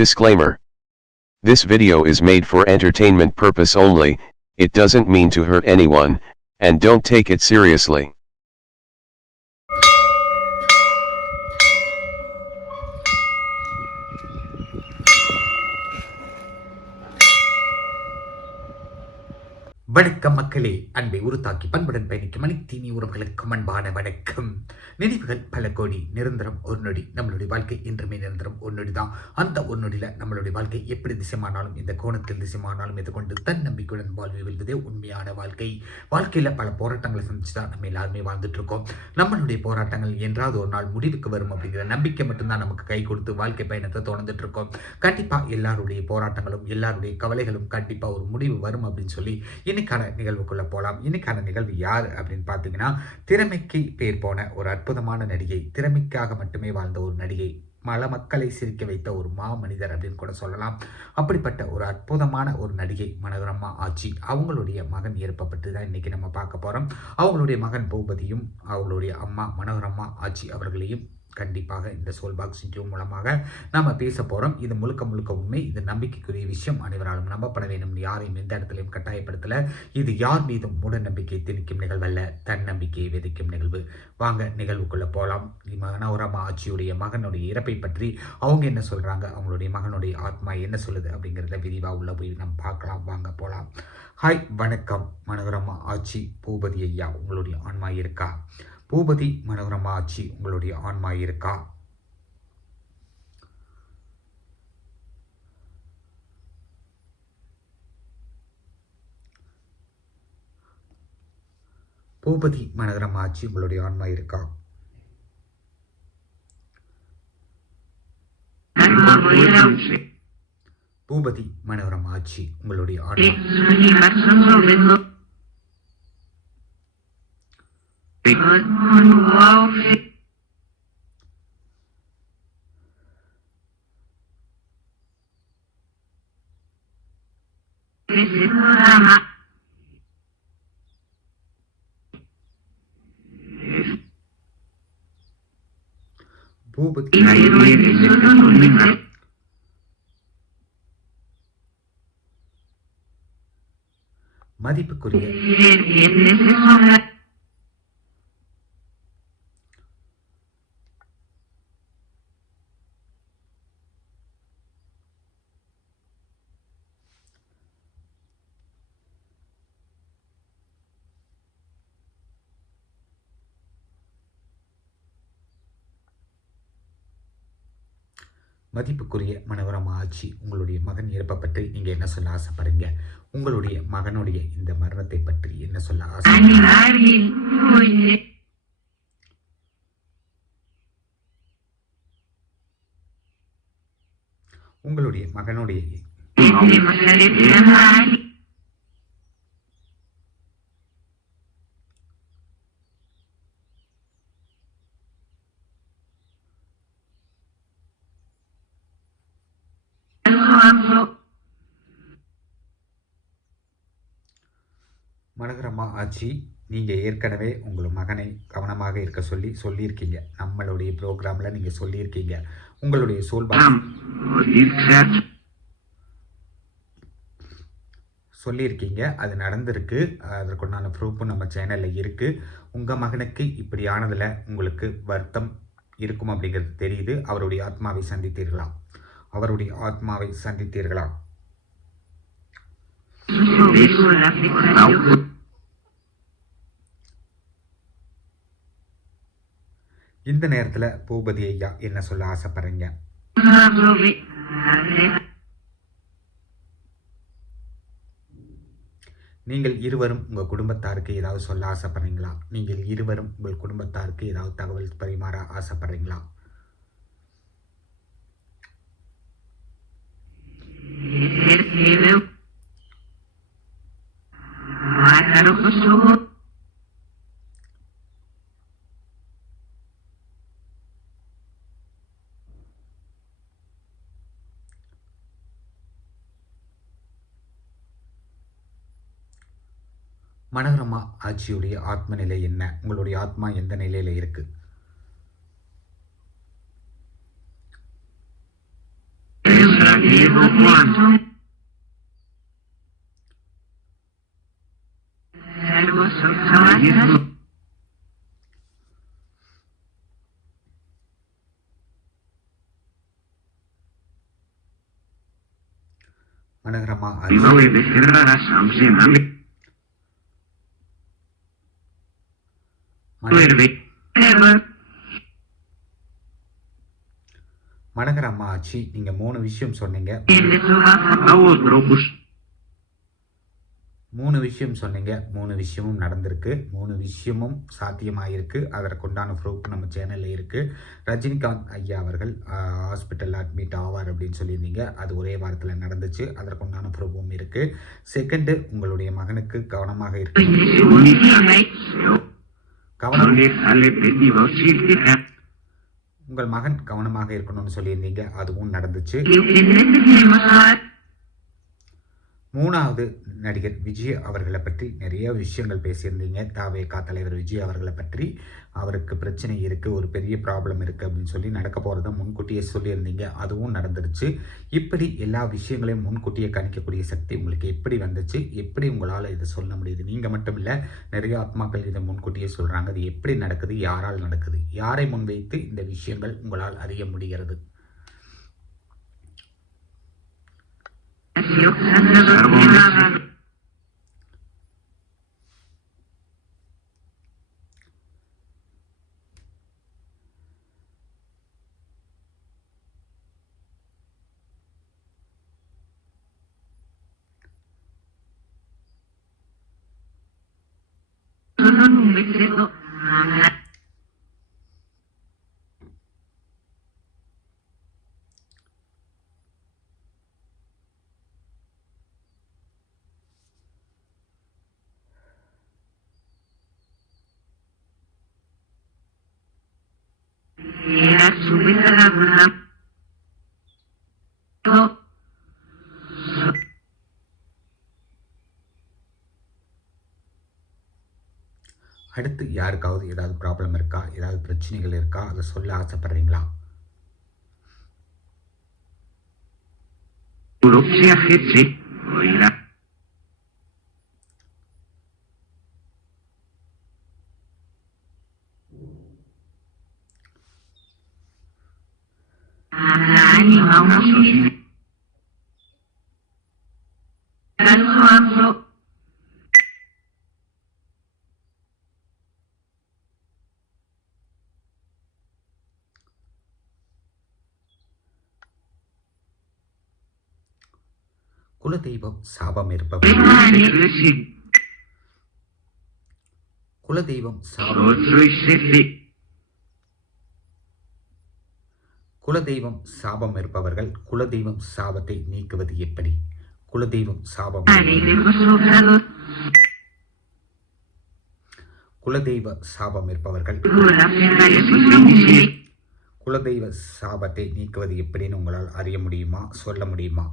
Disclaimer. This video is made for entertainment purpose only, it doesn't mean to hurt anyone, and don't take it seriously. வணக்கம் மக்களே, அன்பை உருத்தாக்கி பண்புடன் பயணிக்கும் அனைத்தீனி உறவுகளுக்கு அன்பான வணக்கம். நினைவுகள் பல கோடி, நிரந்தரம் ஒரு நொடி. நம்மளுடைய வாழ்க்கை என்றுமே நிரந்தரம் ஒரு நொடி தான். அந்த ஒரு நொடியில் நம்மளுடைய வாழ்க்கை எப்படி திசைமானாலும், இந்த கோணத்தில் திசைமானாலும் இதை கொண்டு தன்னம்பிக்கையுடன் வாழ்வை வெல்வதே உண்மையான வாழ்க்கை. வாழ்க்கையில் பல போராட்டங்களை சந்திச்சு தான் நம்ம எல்லாருமே வாழ்ந்துட்டு இருக்கோம். நம்மளுடைய போராட்டங்கள் என்றாவது ஒரு நாள் முடிவுக்கு வரும் அப்படிங்கிற நம்பிக்கை மட்டும்தான் நமக்கு கை கொடுத்து வாழ்க்கை பயணத்தை தொடர்ந்துட்டு இருக்கோம். கண்டிப்பாக எல்லாருடைய போராட்டங்களும் எல்லாருடைய கவலைகளும் கண்டிப்பாக ஒரு முடிவு வரும் அப்படின்னு சொல்லி இன்னைக்கான நிகழ்வுக்குள்ள போகலாம். இன்னைக்கான நிகழ்வு யார் அப்படின்னு பார்த்தீங்கன்னா, திறமைக்கு பேர் போன ஒரு அற்புதமான நடிகை, திறமைக்காக மட்டுமே வாழ்ந்த ஒரு நடிகை, பல மக்களை சிரிக்க வைத்த ஒரு மனிதர் அப்படின்னு கூட சொல்லலாம். அப்படிப்பட்ட ஒரு அற்புதமான ஒரு நடிகை மனோரமா ஆச்சி. அவங்களுடைய மகன் இறப்பை பற்றி தான் இன்னைக்கு நம்ம பார்க்க போறோம். அவங்களுடைய மகன் பூபதியும் அவங்களுடைய அம்மா மனோரமா ஆச்சி அவர்களையும் கண்டிப்பாக இந்த சோல் பாக்ஸ் இன்டர்வியூ மூலமாக நாம் பேச போகிறோம். இது முழுக்க முழுக்க உண்மை, இது நம்பிக்கைக்குரிய விஷயம், அனைவராலும் நம்பப்பட வேண்டும், யாரையும் எந்த இடத்துலையும் கட்டாயப்படுத்தலை. இது யார் மீதும் மூட நம்பிக்கை திணிக்கும் நிகழ்வல்ல, தன்னம்பிக்கையை விதைக்கும் நிகழ்வு. வாங்க நிகழ்வுக்குள்ளே போகலாம். மனோரமா ஆட்சியுடைய மகனுடைய இறப்பை பற்றி அவங்க என்ன சொல்கிறாங்க, அவங்களுடைய மகனுடைய ஆத்மா என்ன சொல்லுது அப்படிங்கிறத விரிவாக உள்ள போய் நம்ம பார்க்கலாம். வாங்க போகலாம். ஹாய், வணக்கம். மனோரமா ஆட்சி, பூபதி ஐயா, உங்களுடைய ஆன்மா இருக்கா? பூபதி மனோரமா ஆச்சி, உங்களுடைய ஆன்மா இருக்கா? பூபதி மனோரமா ஆச்சி, உங்களுடைய ஆன்மா இருக்கா? பூபதி மனோரமா ஆச்சி, உங்களுடைய ஆன்மா பூபதி மதிப்புக்குரிய மதிப்புக்குரிய மனோரமா ஆச்சி, உங்களுடைய மகன் இறப்பை பற்றி நீங்கள் என்ன சொல்ல ஆசைப்படுறீங்க? உங்களுடைய மகனுடைய இந்த மரணத்தை பற்றி என்ன சொல்ல ஆசை? உங்களுடைய மகனுடைய மனோரமா ஆச்சி, நீங்கள் ஏற்கனவே உங்கள் மகனை கவனமாக இருக்க சொல்லியிருக்கீங்க. நம்மளுடைய ப்ரோக்ராமில் நீங்கள் சொல்லியிருக்கீங்க. உங்களுடைய சொல்லியிருக்கீங்க, அது நடந்திருக்கு. அதற்குண்டான ப்ரூஃபும் நம்ம சேனலில் இருக்குது. உங்கள் மகனுக்கு இப்படி ஆனதில் உங்களுக்கு வருத்தம் இருக்கும் அப்படிங்கிறது தெரியுது. அவருடைய ஆத்மாவை சந்தித்தீர்களா? அவருடைய ஆத்மாவை சந்தித்தீர்களா? இந்த நேரத்தில் பூபதி ஐயா என்ன சொல்ல ஆசைப்படுறீங்க? நீங்கள் இருவரும் உங்கள் குடும்பத்தாருக்கு ஏதாவது சொல்ல ஆசைப்படுறீங்களா? நீங்கள் இருவரும் உங்கள் குடும்பத்தாருக்கு ஏதாவது தகவல் பரிமாற ஆசைப்படுறீங்களா? மனோரமா ஆட்சியுடைய ஆத்ம நிலை என்ன? உங்களுடைய ஆத்மா எந்த நிலையில இருக்கு? மனோகரமா மனோகரம்மா ஆச்சி, நீங்க 3 விஷயம் சொன்னீங்க. 3 விஷயம் சொன்னீங்க. 3 விஷயமும் நடந்திருக்கு. 3 விஷயமும் சாத்தியமாயிருக்கு. அதற்குண்டான ப்ரூஃப் நம்ம சேனலில் இருக்குது. ரஜினிகாந்த் ஐயா அவர்கள் ஹாஸ்பிட்டலில் அட்மிட் ஆவார் அப்படின்னு சொல்லியிருந்தீங்க. அது ஒரே வாரத்தில் நடந்துச்சு. அதற்குண்டான ப்ரூஃபும் இருக்குது. செகண்டு, உங்களுடைய மகனுக்கு கவனமாக இருக்கு. உங்கள் மகன் கவனமாக இருக்கணும்னு சொல்லியிருந்தீங்க. அதுவும் நடந்துச்சு. 3வது, நடிகர் விஜய் அவர்களை பற்றி நிறைய விஷயங்கள் பேசியிருந்தீங்க. தாவேகா தலைவர் விஜய் அவர்களை பற்றி அவருக்கு பிரச்சனை இருக்குது, ஒரு பெரிய ப்ராப்ளம் இருக்குது அப்படின்னு சொல்லி நடக்க போகிறத முன்கூட்டியே சொல்லியிருந்தீங்க. அதுவும் நடந்துருச்சு. இப்படி எல்லா விஷயங்களையும் முன்கூட்டியே கணிக்கக்கூடிய சக்தி உங்களுக்கு எப்படி வந்துச்சு? எப்படி உங்களால் இதை சொல்ல முடியுது? நீங்கள் மட்டும் இல்லை, நிறைய ஆத்மாக்கள் இதை முன்கூட்டியே சொல்கிறாங்க. அது எப்படி நடக்குது? யாரால் நடக்குது? யாரை முன்வைத்து இந்த விஷயங்கள் உங்களால் அறிய முடிகிறது? அடுத்து யாருக்காவது ஏதாவது ப்ராப்ளம் இருக்கா? ஏதாவது பிரச்சனைகள் இருக்கா? அதை சொல்ல ஆசைப்படுறீங்களா? குலதெய்வம் சாபம் இருப்பவர், குலதெய்வம் சாபம் இருப்பவர்கள் குலதெய்வம் சாபத்தை நீக்குவது எப்படி? குலதெய்வம் சாபம் குலதெய்வ சாபம் இருப்பவர்கள் குலதெய்வ சாபத்தை நீக்குவது எப்படின்னு உங்களால் அறிய முடியுமா? சொல்ல முடியுமா?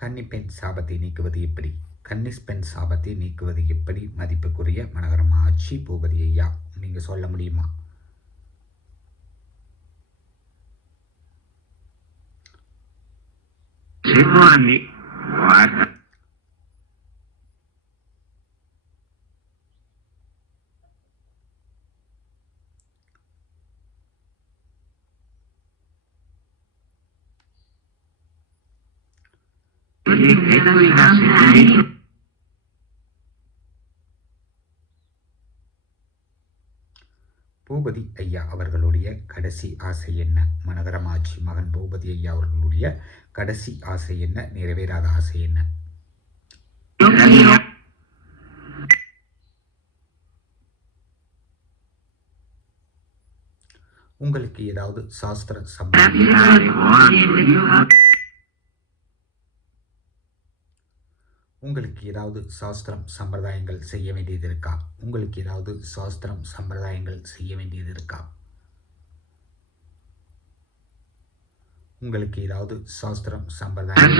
கன்னிப்பெண் சாபத்தை நீக்குவது எப்படி? கன்னிப்பெண் சாபத்தை நீக்குவது எப்படி? மதிப்புக்குரிய மனோகரமா ஆச்சி, பூபதி ஐயா, நீங்க சொல்ல முடியுமா? பூபதி ஐயா அவர்களுடைய கடைசி ஆசை என்ன? மனோகரமாச்சி மகன் பூபதி ஐயா அவர்களுடைய கடைசி ஆசை என்ன? நிறைவேறாத ஆசை என்ன? உங்களுக்கு ஏதாவது சாஸ்திர உங்களுக்கு ஏதாவது சாஸ்திரம் சம்பிரதாயங்கள் செய்ய வேண்டியது இருக்கா? உங்களுக்கு ஏதாவது சாஸ்திரம் சம்பிரதாயங்கள் செய்ய வேண்டியது இருக்கா? உங்களுக்கு ஏதாவது சாஸ்திரம் சம்பிரதாயம்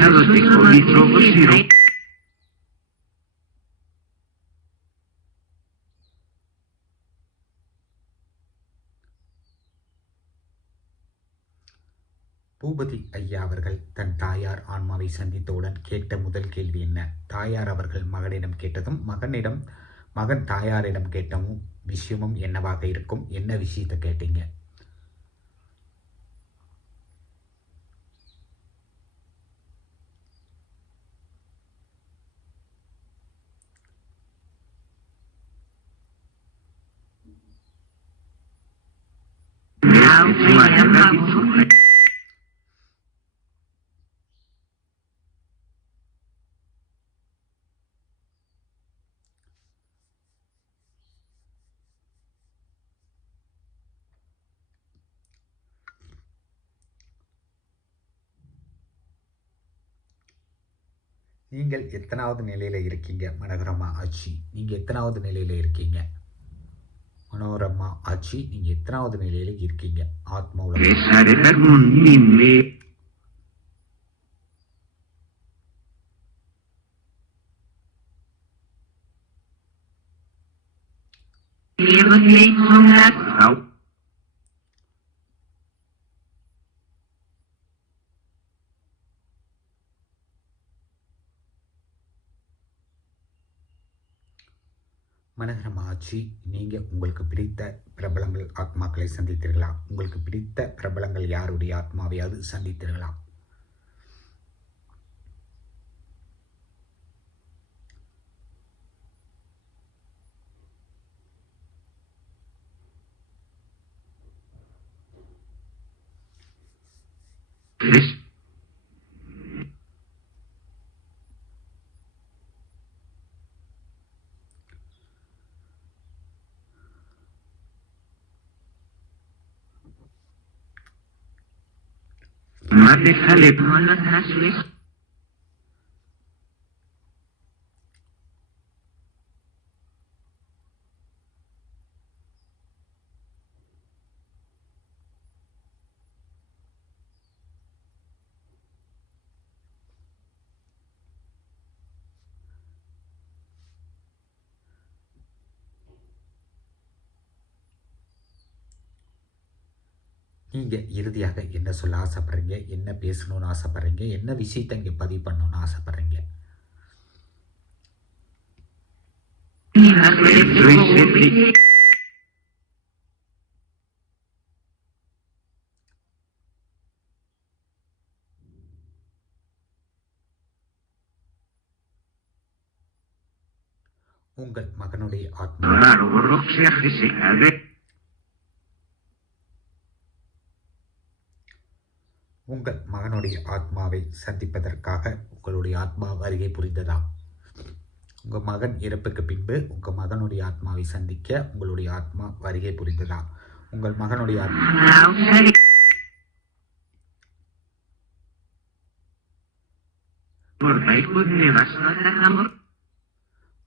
பூபதி ஐயா அவர்கள் தன் தாயார் ஆன்மாவை சந்தித்தவுடன் கேட்ட முதல் கேள்வி என்ன? தாயார் அவர்கள் மகனிடம் கேட்டதும் மகன் தாயாரிடம் கேட்டவும் விஷயமும் என்னவாக இருக்கும்? என்ன விஷயத்தை கேட்டீங்க? நீங்கள் எத்தனாவது நிலையில் இருக்கீங்க மனோரமா ஆச்சி? நீங்கள் எத்தனாவது நிலையில் இருக்கீங்க மனோரமா ஆச்சி? நீங்கள் எத்தனாவது நிலையில் இருக்கீங்க ஆத்மா உலகம்? மனோரமா ஆச்சி, நீங்கள் உங்களுக்கு பிடித்த பிரபலங்கள் ஆத்மாக்களை சந்தித்தீர்களா? உங்களுக்கு பிடித்த பிரபலங்கள் யாருடைய ஆத்மாவையாவது சந்தித்தீர்களா? நீங்கள் இறுதியாக என்ன சொல்ல ஆசைப்படுறீங்க? என்ன பேசணும்னு ஆசைப்படுறீங்க? என்ன விஷயத்தை இங்கே பதிவு பண்ணணும்னு ஆசைப்படுறீங்க? உங்கள் மகனுடைய ஆத்மா உங்கள் மகனுடைய ஆத்மாவை சந்திப்பதற்காக உங்களுடைய ஆத்மா வருகை புரிந்ததா? உங்கள் மகன் இறப்புக்கு பின்பு உங்கள் மகனுடைய ஆத்மாவை சந்திக்க உங்களுடைய ஆத்மா வருகை புரிந்ததா? உங்கள் மகனுடைய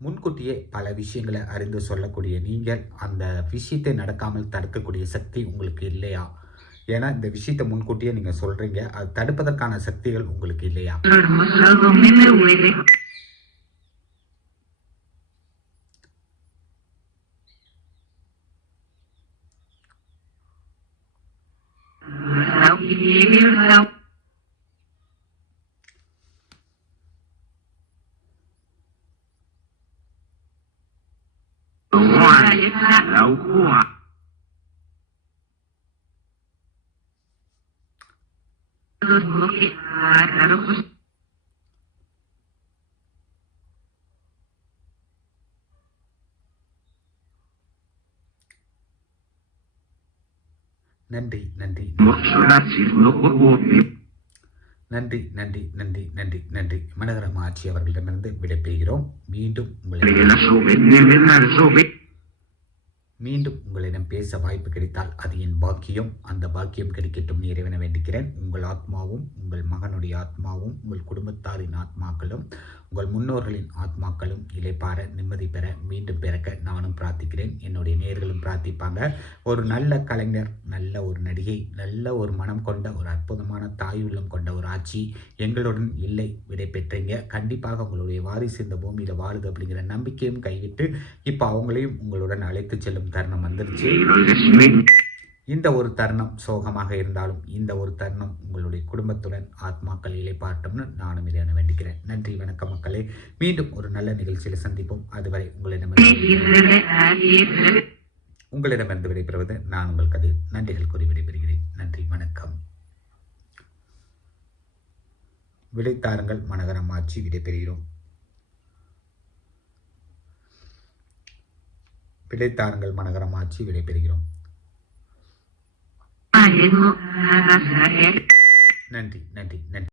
முன்கூட்டியே பல விஷயங்களை அறிந்து சொல்லக்கூடிய நீங்கள் அந்த விஷயத்தை நடக்காமல் தடுக்கக்கூடிய சக்தி உங்களுக்கு இல்லையா? ஏன்னா இந்த விஷயத்தை முன்கூட்டியே நீங்க சொல்றீங்க, அது தடுப்பதற்கான சக்திகள் உங்களுக்கு இல்லையா? நன்றி நன்றி நன்றி நன்றி நன்றி நன்றி நன்றி மனோரமா ஆச்சி அவர்களிடமிருந்து விடைபெறுகிறோம். மீண்டும் உங்களை மீண்டும் உங்களிடம் பேச வாய்ப்பு கிடைத்தால் அது என் பாக்கியம். அந்த பாக்கியம் கிடைக்கட்டும் இறைவனை வேண்டிக்கிறேன். உங்கள் ஆத்மாவும் உங்கள் மகனுடைய ஆத்மாவும் உங்கள் குடும்பத்தாரின் ஆத்மாக்களும் உங்கள் முன்னோர்களின் ஆத்மாக்களும் இளைப்பாற நிம்மதி பெற மீண்டும் பிறக்க நானும் பிரார்த்திக்கிறேன். என்னுடைய நேயர்களும் பிரார்த்திப்பாங்க. ஒரு நல்ல கலைஞர், நல்ல ஒரு நடிகை, நல்ல ஒரு மனம் கொண்ட ஒரு அற்புதமான தாயுள்ளம் கொண்ட ஒரு ஆட்சி எங்களுடன் இல்லை, விடை பெற்றீங்க. கண்டிப்பாக உங்களுடைய வாரிசு இந்த பூமியில் வாழுது அப்படிங்கிற நம்பிக்கையும் கைவிட்டு இப்போ அவங்களையும் உங்களுடன் அழைத்து செல்லும் தருணம் வந்துருச்சு. இந்த ஒரு தருணம் சோகமாக இருந்தாலும் இந்த ஒரு தருணம் உங்களுடைய குடும்பத்துடன் ஆத்மாக்கள் இளைப்பாட்டம்னு நானும் இறைவனை வேண்டிக்கிறேன். நன்றி, வணக்கம் மக்களே. மீண்டும் ஒரு நல்ல நிகழ்ச்சியில் சந்திப்போம். அதுவரை உங்களிடமிருந்து விடைபெறுவது நான் உங்கள் கதிர். நன்றிகள் கூறி விடைபெறுகிறேன். நன்றி, வணக்கம். விடைத்தாருங்கள் மனகரம் ஆட்சி விடைபெறுகிறோம். விடைத்தாருங்கள் மனகரம் ஆட்சி விடைபெறுகிறோம். நன்றி நன்றி நன்றி.